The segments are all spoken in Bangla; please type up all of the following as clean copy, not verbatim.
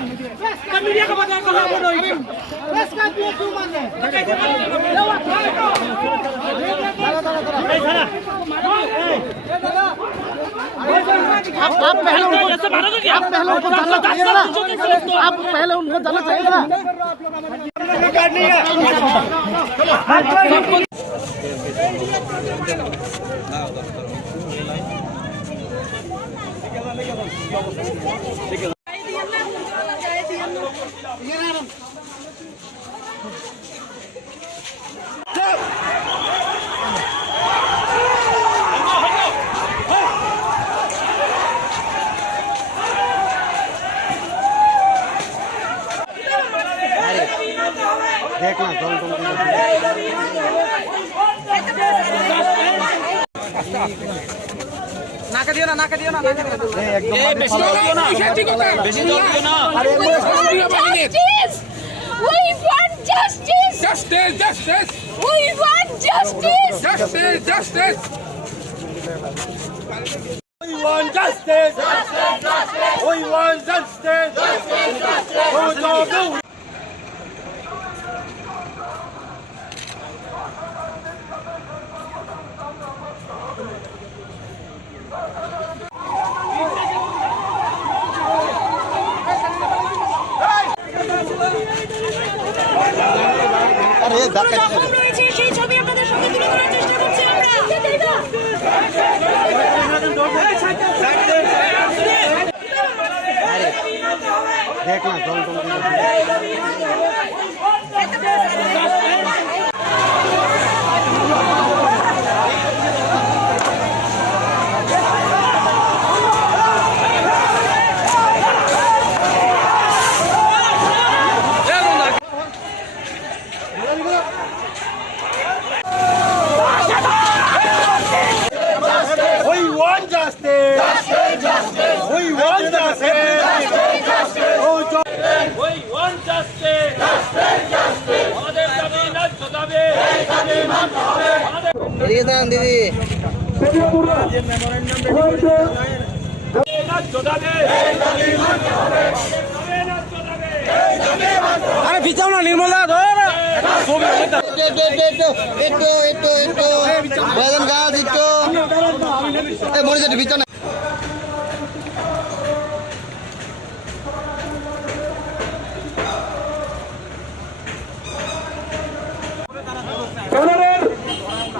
मीडिया का बता कहां बोलो प्रेस का क्यों मान रहे आप पहले उनको जाना चाहिए ना देखना जल नाका दियो ना We want justice. Justice. We want justice. Justice. We want justice. We want justice. সেই ছবি আপনাদের সঙ্গে তুলে ধরার চেষ্টা করছি আমরা। देखना जल दीदी अरे बिचाओ ना निर्मला धर बैगन गाछ इट्टो ए मरि जाति बिचाना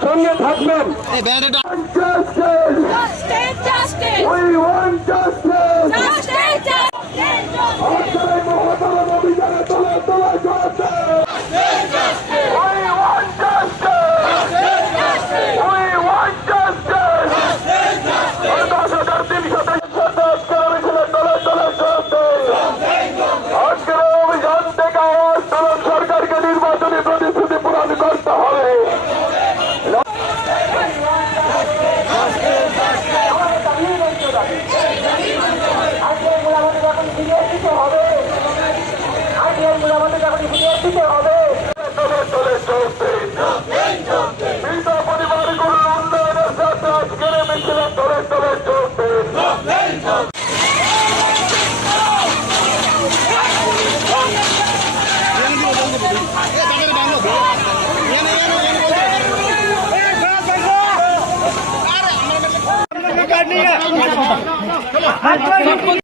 সঙ্গে থাকবেন এই ব্যান্ডটা Justice. We want justice. Justice. অক্ষরে মহতরম অভিযানে তলে তলে justice. We want justice. We want justice. 10,300 আজকের অভিযানে তলে তলে justice. আজকের অভিযান থেকে আওয়াজ তুলুন, সরকারকে নির্বাচনী প্রতিশ্রুতি পূরণ করতে হবে। नहीं है